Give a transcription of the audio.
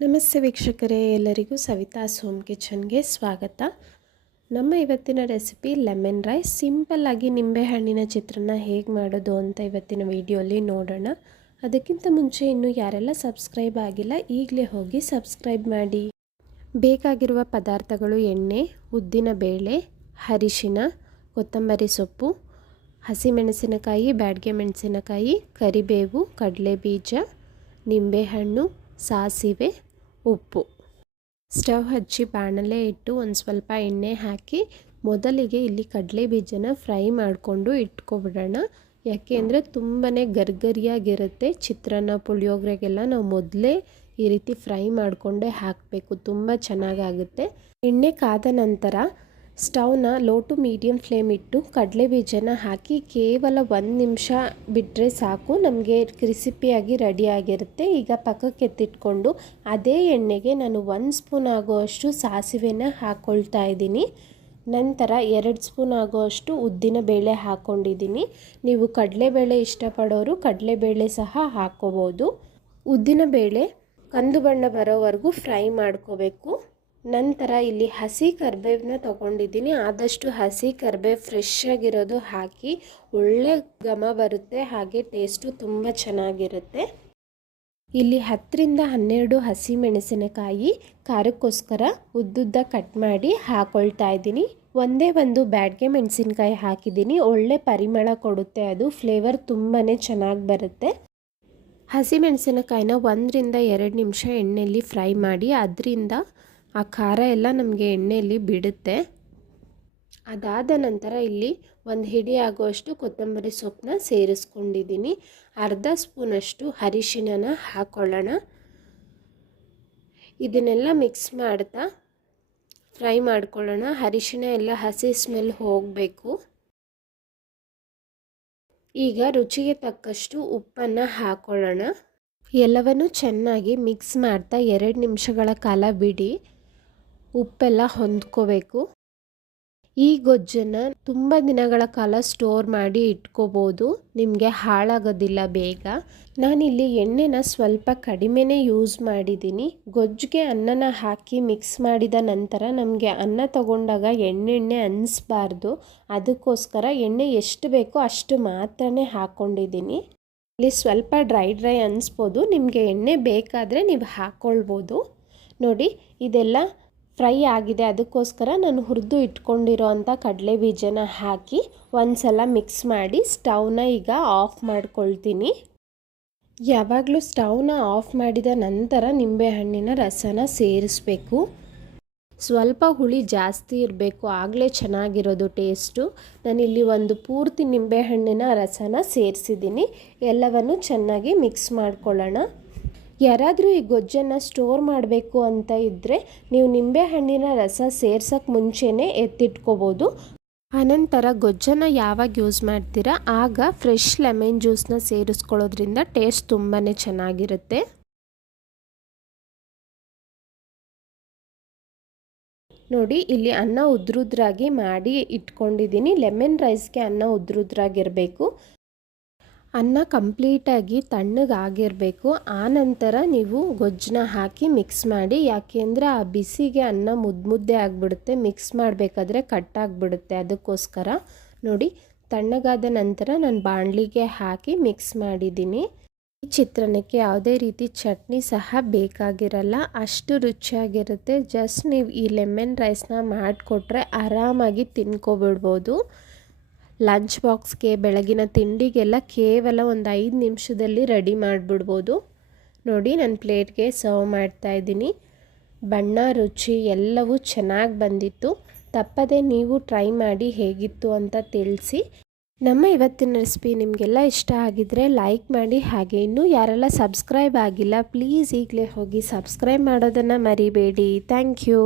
ನಮಸ್ತೆ ವೀಕ್ಷಕರೇ, ಎಲ್ಲರಿಗೂ ಸವಿತಾ ಸೋಮ್ ಕಿಚನ್ಗೆ ಸ್ವಾಗತ. ನಮ್ಮ ಇವತ್ತಿನ ರೆಸಿಪಿ ಲೆಮನ್ ರೈಸ್. ಸಿಂಪಲ್ಲಾಗಿ ನಿಂಬೆಹಣ್ಣಿನ ಚಿತ್ರನ ಹೇಗೆ ಮಾಡೋದು ಅಂತ ಇವತ್ತಿನ ವಿಡಿಯೋಲಿ ನೋಡೋಣ. ಅದಕ್ಕಿಂತ ಮುಂಚೆ ಇನ್ನೂ ಯಾರೆಲ್ಲ ಸಬ್ಸ್ಕ್ರೈಬ್ ಆಗಿಲ್ಲ, ಈಗಲೇ ಹೋಗಿ ಸಬ್ಸ್ಕ್ರೈಬ್ ಮಾಡಿ. ಬೇಕಾಗಿರುವ ಪದಾರ್ಥಗಳು ಎಣ್ಣೆ, ಉದ್ದಿನ ಬೇಳೆ ಹರಿಶಿನ ಕೊತ್ತಂಬರಿ ಸೊಪ್ಪು, ಹಸಿಮೆಣಸಿನಕಾಯಿ, ಬ್ಯಾಡ್ಗೆ ಮೆಣಸಿನಕಾಯಿ, ಕರಿಬೇವು ಕಡಲೆ ಬೀಜ ನಿಂಬೆಹಣ್ಣು ಸಾಸಿವೆ, ಉಪ್ಪು. ಸ್ಟವ್ ಹಚ್ಚಿ ಬಾಣಲೆ ಇಟ್ಟು ಒಂದು ಸ್ವಲ್ಪ ಎಣ್ಣೆ ಹಾಕಿ ಮೊದಲಿಗೆ ಇಲ್ಲಿ ಕಡಲೆ ಬೀಜನ ಫ್ರೈ ಮಾಡಿಕೊಂಡು ಇಟ್ಕೊಬಿಡೋಣ. ಯಾಕೆ ಅಂದರೆ ತುಂಬಾ ಗರ್ಗರಿಯಾಗಿರುತ್ತೆ. ಚಿತ್ರಾನ್ನ, ಪುಳಿಯೋಗರೆಗೆಲ್ಲ ನಾವು ಮೊದಲೇ ಈ ರೀತಿ ಫ್ರೈ ಮಾಡಿಕೊಂಡೇ ಹಾಕಬೇಕು. ತುಂಬ ಚೆನ್ನಾಗಾಗುತ್ತೆ. ಎಣ್ಣೆ ಕಾದ ನಂತರ ಸ್ಟವ್ನ ಲೋ ಟು ಮೀಡಿಯಮ್ ಫ್ಲೇಮ್ ಇಟ್ಟು ಕಡಲೆ ಬೀಜನ ಹಾಕಿ ಕೇವಲ ಒಂದು ನಿಮಿಷ ಬಿಟ್ಟರೆ ಸಾಕು. ನಮಗೆ ಕ್ರಿಸಿಪಿಯಾಗಿ ರೆಡಿಯಾಗಿರುತ್ತೆ ಈಗ ಪಕ್ಕಕ್ಕೆ ಎತ್ತಿಟ್ಕೊಂಡು ಅದೇ ಎಣ್ಣೆಗೆ ನಾನು ಒಂದು ಸ್ಪೂನ್ ಆಗುವಷ್ಟು ಸಾಸಿವೆನ ಹಾಕ್ಕೊಳ್ತಾ ಇದ್ದೀನಿ. ನಂತರ ಎರಡು ಸ್ಪೂನ್ ಆಗುವಷ್ಟು ಉದ್ದಿನ ಬೇಳೆ ಹಾಕ್ಕೊಂಡಿದ್ದೀನಿ ನೀವು ಕಡಲೆಬೇಳೆ ಇಷ್ಟಪಡೋರು ಕಡಲೆಬೇಳೆ ಸಹ ಹಾಕ್ಕೋಬೋದು ಉದ್ದಿನ ಬೇಳೆ ಕಂದು ಬಣ್ಣ ಬರೋವರೆಗೂ ಫ್ರೈ ಮಾಡ್ಕೋಬೇಕು. ನಂತರ ಇಲ್ಲಿ ಹಸಿ ಕರ್ಬೇವನ್ನ ತೊಗೊಂಡಿದ್ದೀನಿ. ಆದಷ್ಟು ಹಸಿ ಕರ್ಬೇವು ಫ್ರೆಶ್ ಆಗಿರೋದು ಹಾಕಿ ಒಳ್ಳೆ ಘಮ ಬರುತ್ತೆ, ಹಾಗೆ ಟೇಸ್ಟು ತುಂಬ ಚೆನ್ನಾಗಿರುತ್ತೆ. ಇಲ್ಲಿ ಹತ್ತರಿಂದ ಹನ್ನೆರಡು ಹಸಿ ಮೆಣಸಿನಕಾಯಿ ಖಾರಕ್ಕೋಸ್ಕರ ಉದ್ದುದ್ದ ಕಟ್ ಮಾಡಿ ಹಾಕೊಳ್ತಾ ಇದ್ದೀನಿ. ಒಂದೇ ಒಂದು ಬ್ಯಾಡ್ಗೆ ಮೆಣಸಿನಕಾಯಿ ಹಾಕಿದ್ದೀನಿ. ಒಳ್ಳೆ ಪರಿಮಳ ಕೊಡುತ್ತೆ ಅದು ಫ್ಲೇವರ್ ತುಂಬಾ ಚೆನ್ನಾಗಿ ಬರುತ್ತೆ. ಹಸಿ ಮೆಣಸಿನಕಾಯಿನ ಒಂದರಿಂದ ಎರಡು ನಿಮಿಷ ಎಣ್ಣೆಯಲ್ಲಿ ಫ್ರೈ ಮಾಡಿ, ಅದರಿಂದ ಆ ಖಾರ ಎಲ್ಲ ನಮಗೆ ಎಣ್ಣೆಯಲ್ಲಿ ಬಿಡುತ್ತೆ. ಅದಾದ ನಂತರ ಇಲ್ಲಿ ಒಂದು ಹಿಡಿ ಆಗುವಷ್ಟು ಕೊತ್ತಂಬರಿ ಸೊಪ್ಪನ್ನ ಸೇರಿಸ್ಕೊಂಡಿದ್ದೀನಿ. ಅರ್ಧ ಸ್ಪೂನಷ್ಟು ಅರಿಶಿಣನ ಹಾಕ್ಕೊಳ್ಳೋಣ ಇದನ್ನೆಲ್ಲ ಮಿಕ್ಸ್ ಮಾಡ್ತಾ ಫ್ರೈ ಮಾಡ್ಕೊಳ್ಳೋಣ. ಅರಿಶಿಣ ಎಲ್ಲ ಹಸಿ ಸ್ಮೆಲ್ ಹೋಗಬೇಕು. ಈಗ ರುಚಿಗೆ ತಕ್ಕಷ್ಟು ಉಪ್ಪನ್ನು ಹಾಕ್ಕೊಳ್ಳೋಣ ಎಲ್ಲವನ್ನು ಚೆನ್ನಾಗಿ ಮಿಕ್ಸ್ ಮಾಡ್ತಾ ಎರಡು ನಿಮಿಷಗಳ ಕಾಲ ಬಿಡಿ. ಉಪ್ಪೆಲ್ಲ ಹೊಂದ್ಕೋಬೇಕು. ಈ ಗೊಜ್ಜನ್ನು ತುಂಬ ದಿನಗಳ ಕಾಲ ಸ್ಟೋರ್ ಮಾಡಿ ಇಟ್ಕೋಬೋದು. ನಿಮಗೆ ಹಾಳಾಗೋದಿಲ್ಲ ಬೇಗ. ನಾನಿಲ್ಲಿ ಎಣ್ಣೆನ ಸ್ವಲ್ಪ ಕಡಿಮೆನೇ ಯೂಸ್ ಮಾಡಿದ್ದೀನಿ. ಗೊಜ್ಜಿಗೆ ಅನ್ನನ ಹಾಕಿ ಮಿಕ್ಸ್ ಮಾಡಿದ ನಂತರ ನಮಗೆ ಅನ್ನ ತಗೊಂಡಾಗ ಎಣ್ಣೆಣ್ಣೆ ಅನ್ನಿಸ್ಬಾರ್ದು ಅದಕ್ಕೋಸ್ಕರ ಎಣ್ಣೆ ಎಷ್ಟು ಬೇಕೋ ಅಷ್ಟು ಮಾತ್ರನೇ ಹಾಕ್ಕೊಂಡಿದ್ದೀನಿ ಇಲ್ಲಿ ಸ್ವಲ್ಪ ಡ್ರೈ ಡ್ರೈ ಅನ್ನಿಸ್ಬೋದು ನಿಮಗೆ ಎಣ್ಣೆ ಬೇಕಾದರೆ ನೀವು ಹಾಕ್ಕೊಳ್ಬೋದು ನೋಡಿ, ಇದೆಲ್ಲ ಫ್ರೈ ಆಗಿದೆ. ಅದಕ್ಕೋಸ್ಕರ ನಾನು ಹುರಿದು ಇಟ್ಕೊಂಡಿರೋ ಅಂಥ ಕಡಲೆ ಬೀಜನ ಹಾಕಿ ಒಂದು ಸಲ ಮಿಕ್ಸ್ ಮಾಡಿ ಸ್ಟವ್ನ ಈಗ ಆಫ್ ಮಾಡ್ಕೊಳ್ತೀನಿ. ಯಾವಾಗಲೂ ಸ್ಟವ್ನ ಆಫ್ ಮಾಡಿದ ನಂತರ ನಿಂಬೆಹಣ್ಣಿನ ರಸನ ಸೇರಿಸಬೇಕು. ಸ್ವಲ್ಪ ಹುಳಿ ಜಾಸ್ತಿ ಇರಬೇಕು. ಆಗಲೇ ಚೆನ್ನಾಗಿರೋದು ಟೇಸ್ಟು ನಾನಿಲ್ಲಿ ಒಂದು ಪೂರ್ತಿ ನಿಂಬೆಹಣ್ಣಿನ ರಸನ ಸೇರಿಸಿದ್ದೀನಿ. ಎಲ್ಲವನ್ನು ಚೆನ್ನಾಗಿ ಮಿಕ್ಸ್ ಮಾಡ್ಕೊಳ್ಳೋಣ. ಯಾರಾದರೂ ಈ ಗೊಜ್ಜನ್ನು ಸ್ಟೋರ್ ಮಾಡಬೇಕು ಅಂತ ಇದ್ದರೆ ನೀವು ನಿಂಬೆಹಣ್ಣಿನ ರಸ ಸೇರ್ಸೋಕ್ಕೆ ಮುಂಚೆನೇ ಎತ್ತಿಟ್ಕೋಬೋದು. ಅನಂತರ ಗೊಜ್ಜನ್ನು ಯಾವಾಗ ಯೂಸ್ ಮಾಡ್ತೀರಾ, ಆಗ ಫ್ರೆಶ್ ಲೆಮನ್ ಜ್ಯೂಸ್ನ ಸೇರಿಸ್ಕೊಳ್ಳೋದ್ರಿಂದ ಟೇಸ್ಟ್ ತುಂಬಾ ಚೆನ್ನಾಗಿರುತ್ತೆ. ನೋಡಿ, ಇಲ್ಲಿ ಅನ್ನ ಉದ್ರುದ್ರಾಗಿ ಮಾಡಿ ಇಟ್ಕೊಂಡಿದ್ದೀನಿ. ಲೆಮನ್ ರೈಸ್ಗೆ ಅನ್ನ ಉದ್ರುದ್ರಾಗಿರಬೇಕು. ಅನ್ನ ಕಂಪ್ಲೀಟಾಗಿ ತಣ್ಣಗಾಗಿರಬೇಕು. ಆನಂತರ ನೀವು ಗೊಜ್ಜನ್ನ ಹಾಕಿ ಮಿಕ್ಸ್ ಮಾಡಿ ಯಾಕೆಂದರೆ ಆ ಬಿಸಿಗೆ ಅನ್ನ ಮುದ್ದು ಆಗಿಬಿಡುತ್ತೆ. ಮಿಕ್ಸ್ ಮಾಡಬೇಕಾದ್ರೆ ಕಟ್ಟಾಗಿಬಿಡುತ್ತೆ ಅದಕ್ಕೋಸ್ಕರ. ನೋಡಿ, ತಣ್ಣಗಾದ ನಂತರ ನಾನು ಬಾಣಲಿಗೆ ಹಾಕಿ ಮಿಕ್ಸ್ ಮಾಡಿದ್ದೀನಿ. ಈ ಚಿತ್ರಾನ್ನಕ್ಕೆ ಯಾವುದೇ ರೀತಿ ಚಟ್ನಿ ಸಹ ಬೇಕಾಗಿರಲ್ಲ. ಅಷ್ಟು ರುಚಿಯಾಗಿರುತ್ತೆ. ಜಸ್ಟ್ ನೀವು ಈ ಲೆಮನ್ ರೈಸ್ನ ಮಾಡಿಕೊಟ್ರೆ ಆರಾಮಾಗಿ ತಿನ್ಕೊಬಿಡ್ಬೋದು. ಲಂಚ್ ಬಾಕ್ಸ್ಗೆ ಬೆಳಗಿನ ತಿಂಡಿಗೆಲ್ಲ ಕೇವಲ ಒಂದು ಐದು ನಿಮಿಷದಲ್ಲಿ ರೆಡಿ ಮಾಡಿಬಿಡ್ಬೋದು. ನೋಡಿ, ನಾನು ಪ್ಲೇಟ್ಗೆ ಸರ್ವ್ ಮಾಡ್ತಾಯಿದ್ದೀನಿ ಬಣ್ಣ, ರುಚಿ ಎಲ್ಲವೂ ಚೆನ್ನಾಗಿ ಬಂದಿತ್ತು. ತಪ್ಪದೆ ನೀವು ಟ್ರೈ ಮಾಡಿ ಹೇಗಿತ್ತು ಅಂತ ತಿಳಿಸಿ. ನಮ್ಮ ಇವತ್ತಿನ ರೆಸಿಪಿ ನಿಮಗೆಲ್ಲ ಇಷ್ಟ ಆಗಿದ್ದರೆ ಲೈಕ್ ಮಾಡಿ, ಹಾಗೆ ಇನ್ನೂ ಯಾರೆಲ್ಲ ಸಬ್ಸ್ಕ್ರೈಬ್ ಆಗಿಲ್ಲ, ಪ್ಲೀಸ್ ಈಗಲೇ ಹೋಗಿ ಸಬ್ಸ್ಕ್ರೈಬ್ ಮಾಡೋದನ್ನು ಮರಿಬೇಡಿ. Thank you.